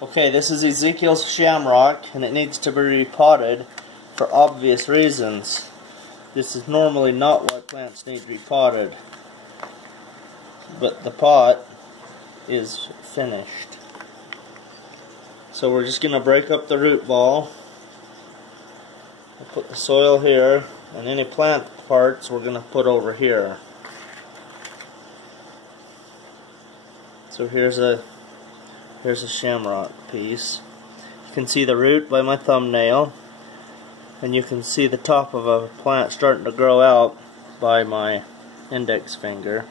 Okay, this is Ezekiel's shamrock, and it needs to be repotted for obvious reasons. This is normally not why plants need repotted, but the pot is finished. So we're just going to break up the root ball. We'll put the soil here, and any plant parts we're going to put over here. So here's a shamrock piece. You can see the root by my thumbnail, and you can see the top of a plant starting to grow out by my index finger,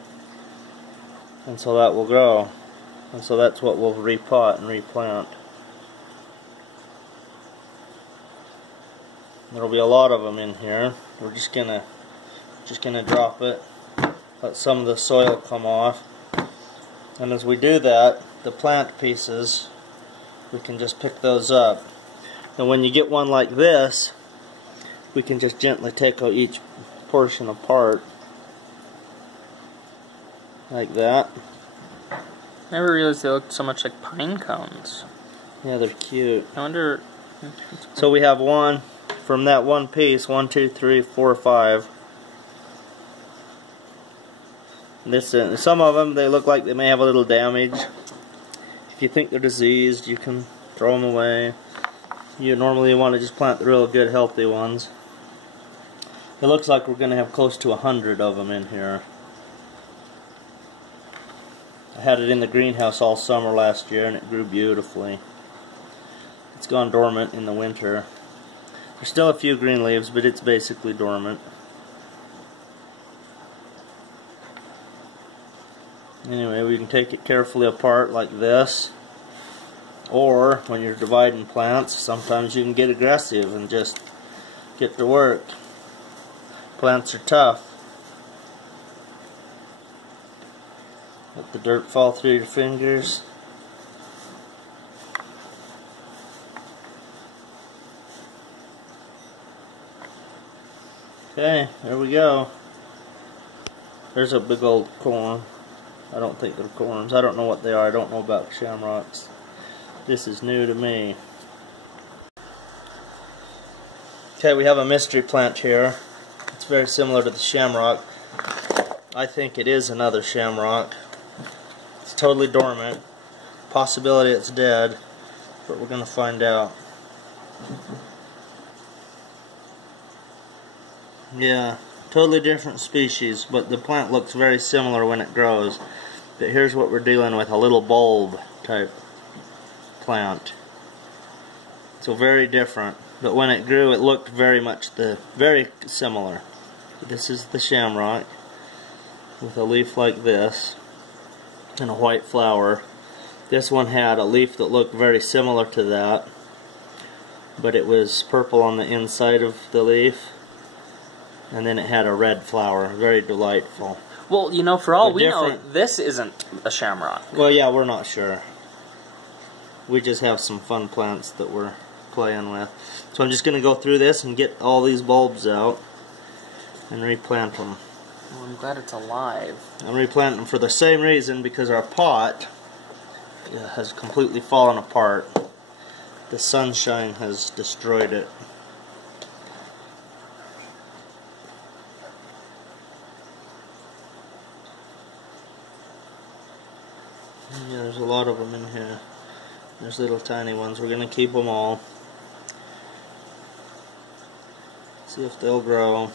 and so that will grow, and so that's what we'll repot and replant. There'll be a lot of them in here. We're just gonna drop it, let some of the soil come off, and as we do that, the plant pieces, we can just pick those up. And when you get one like this, we can just gently take out each portion apart, like that. I never realized they looked so much like pine cones. Yeah, they're cute. I wonder. So we have one from that one piece. 1, 2, 3, 4, 5. Some of them, they look like they may have a little damage. If you think they're diseased, you can throw them away. You normally want to just plant the real good, healthy ones. It looks like we're going to have close to 100 of them in here. I had it in the greenhouse all summer last year, and it grew beautifully. It's gone dormant in the winter. There's still a few green leaves, but it's basically dormant. Anyway, we can take it carefully apart like this, or when you're dividing plants, sometimes you can get aggressive and just get to work. Plants are tough. Let the dirt fall through your fingers. Okay, there we go. There's a big old corn. I don't think they're corns. I don't know what they are. I don't know about shamrocks. This is new to me. Okay, we have a mystery plant here. It's very similar to the shamrock. I think it is another shamrock. It's totally dormant. Possibility it's dead, but we're going to find out. Yeah, totally different species, but the plant looks very similar when it grows. But here's what we're dealing with, a little bulb type plant. So very different. But when it grew, it looked very similar. This is the shamrock with a leaf like this and a white flower. This one had a leaf that looked very similar to that, but it was purple on the inside of the leaf, and then it had a red flower. Very delightful. Well, you know, for all we know, this isn't a shamrock. Well, yeah, we're not sure. We just have some fun plants that we're playing with. So I'm just going to go through this and get all these bulbs out and replant them. Well, I'm glad it's alive. I'm replanting them for the same reason, because our pot has completely fallen apart. The sunshine has destroyed it. Yeah, there's a lot of them in here. There's little tiny ones. We're going to keep them all. See if they'll grow.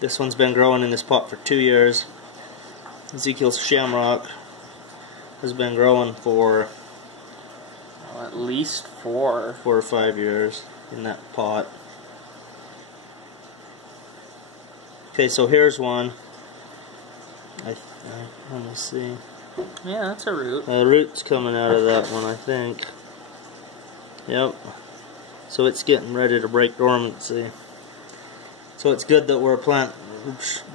This one's been growing in this pot for 2 years. Ezekiel's shamrock has been growing for at least 4 or 5 years in that pot. Okay, so here's one. Let me see. Yeah, that's a root. A root's coming out of that one, I think. Yep. So it's getting ready to break dormancy. So it's good that we're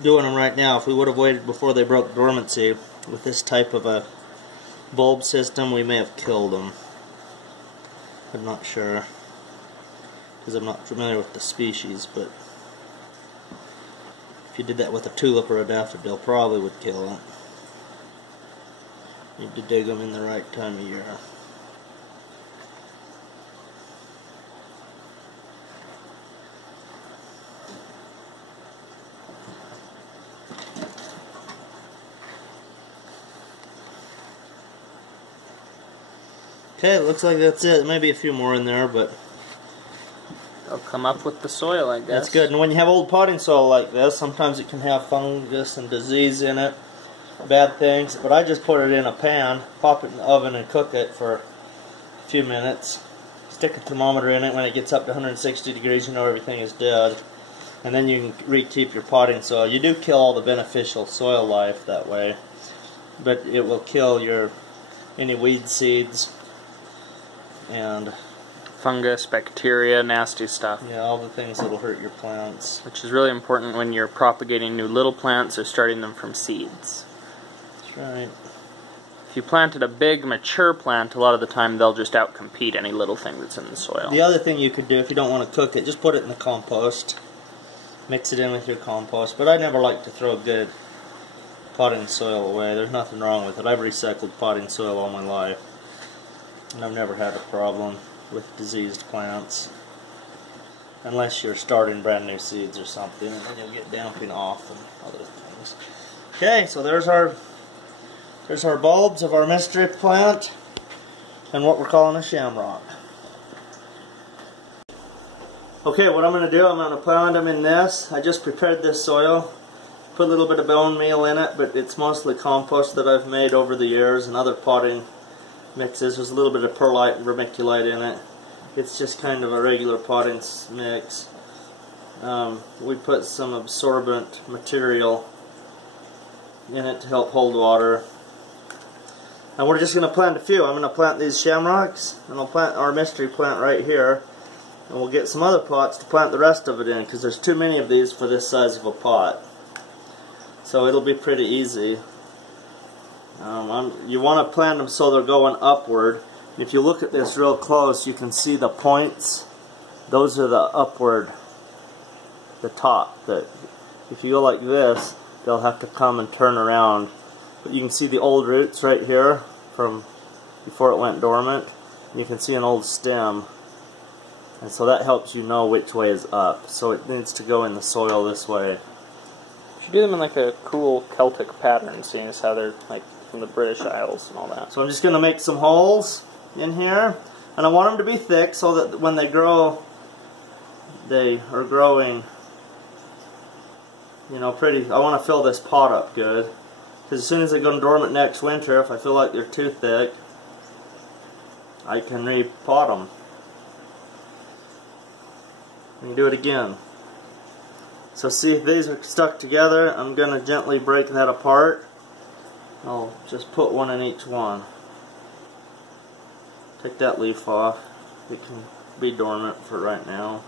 doing them right now. If we would have waited before they broke dormancy with this type of a bulb system, we may have killed them. I'm not sure, because I'm not familiar with the species, but if you did that with a tulip or a daffodil, probably would kill it. Need to dig them in the right time of year. Okay, it looks like that's it. Maybe a few more in there, but they'll come up with the soil, I guess. that's good. And when you have old potting soil like this, sometimes it can have fungus and disease in it, bad things. But I just put it in a pan, pop it in the oven, and cook it for a few minutes. Stick a thermometer in it. When it gets up to 160 degrees, you know everything is dead. And then you can re-keep your potting soil. You do kill all the beneficial soil life that way, but it will kill any weed seeds and fungus, bacteria, nasty stuff. Yeah, all the things that will hurt your plants. Which is really important when you're propagating new little plants or starting them from seeds. That's right. If you planted a big, mature plant, a lot of the time they'll just outcompete any little thing that's in the soil. The other thing you could do if you don't want to cook it, just put it in the compost. Mix it in with your compost. But I never like to throw good potting soil away. There's nothing wrong with it. I've recycled potting soil all my life. And I've never had a problem with diseased plants. Unless you're starting brand new seeds or something, and then you'll get damping off and other things. Okay, so there's our bulbs of our mystery plant and what we're calling a shamrock. Okay, what I'm going to do, I'm going to plant them in this. I just prepared this soil. Put a little bit of bone meal in it, but it's mostly compost that I've made over the years and other potting mixes. There's a little bit of perlite and vermiculite in it. It's just kind of a regular potting mix. We put some absorbent material in it to help hold water. And we're just going to plant a few. I'm going to plant these shamrocks, and I'll plant our mystery plant right here. And we'll get some other pots to plant the rest of it in, because there's too many of these for this size of a pot. So it'll be pretty easy. You want to plant them so they're going upward. If you look at this real close, you can see the points. Those are the upward, the top. If you go like this, they'll have to come and turn around. But you can see the old roots right here from before it went dormant. You can see an old stem. And so that helps you know which way is up. So it needs to go in the soil this way. You should do them in like a cool Celtic pattern, seeing as how they're like from the British Isles and all that. So I'm just going to make some holes in here. And I want them to be thick so that when they grow, they are growing, you know, pretty. I want to fill this pot up good. Because as soon as they go dormant next winter, if I feel like they're too thick, I can repot them. And do it again. So see if these are stuck together, I'm going to gently break that apart. I'll just put one in each one. Take that leaf off. It can be dormant for right now.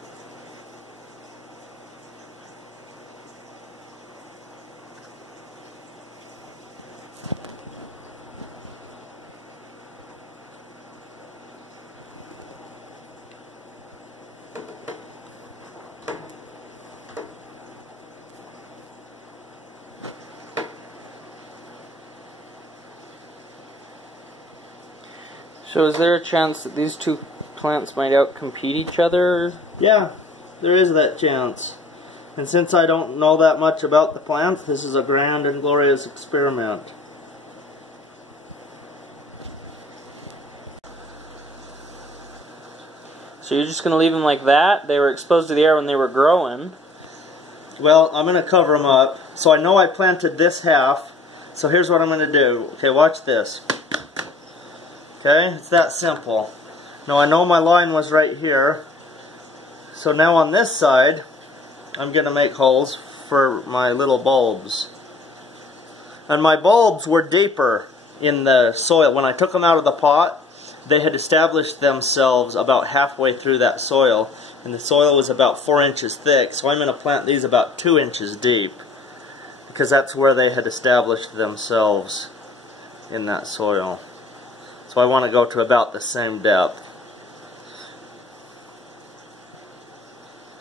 So is there a chance that these two plants might outcompete each other? Yeah, there is that chance. And since I don't know that much about the plants, this is a grand and glorious experiment. So you're just going to leave them like that? They were exposed to the air when they were growing. Well, I'm going to cover them up. So I know I planted this half. So here's what I'm going to do. Okay, watch this. Okay, it's that simple. Now I know my line was right here. So now on this side, I'm going to make holes for my little bulbs. And my bulbs were deeper in the soil. When I took them out of the pot, they had established themselves about halfway through that soil. And the soil was about 4 inches thick. So I'm going to plant these about 2 inches deep. Because that's where they had established themselves in that soil. So I want to go to about the same depth.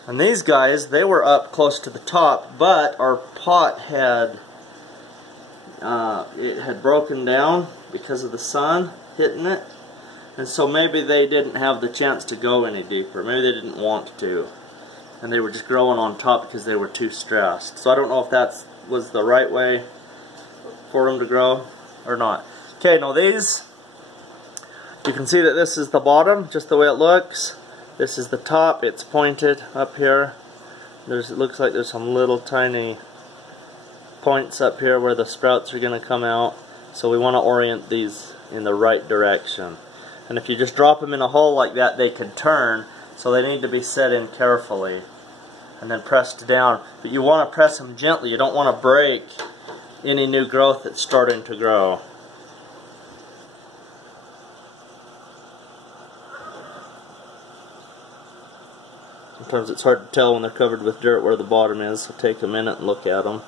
And these guys, they were up close to the top, but our pot had it had broken down because of the sun hitting it, and so maybe they didn't have the chance to go any deeper. Maybe they didn't want to, and they were just growing on top because they were too stressed. So I don't know if that was the right way for them to grow or not. Okay, now these, you can see that this is the bottom, just the way it looks. This is the top, it's pointed up here. It looks like there's some little tiny points up here where the sprouts are going to come out. So we want to orient these in the right direction. And if you just drop them in a hole like that, they can turn, so they need to be set in carefully and then pressed down. But you want to press them gently. You don't want to break any new growth that's starting to grow. Sometimes it's hard to tell when they're covered with dirt where the bottom is, so take a minute and look at them.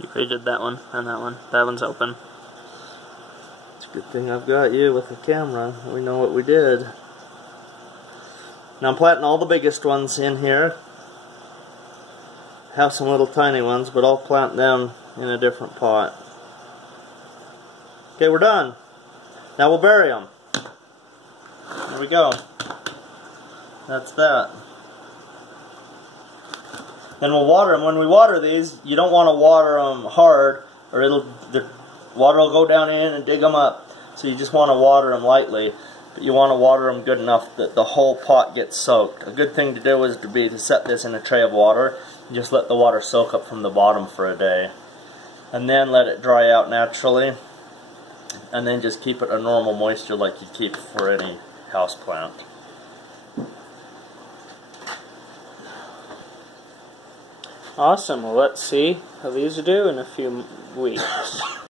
You already did that one and that one. That one's open. It's a good thing I've got you with the camera. We know what we did. Now I'm planting all the biggest ones in here. Have some little tiny ones, but I'll plant them in a different pot. Okay, we're done. Now we'll bury them. There we go. That's that. Then we'll water them. When we water these, you don't want to water them hard, or the water will go down in and dig them up. So you just want to water them lightly, but you want to water them good enough that the whole pot gets soaked. A good thing to do is to set this in a tray of water and just let the water soak up from the bottom for a day, and then let it dry out naturally, and then just keep it a normal moisture like you keep for any house plant. Awesome. Well, let's see how these do in a few weeks.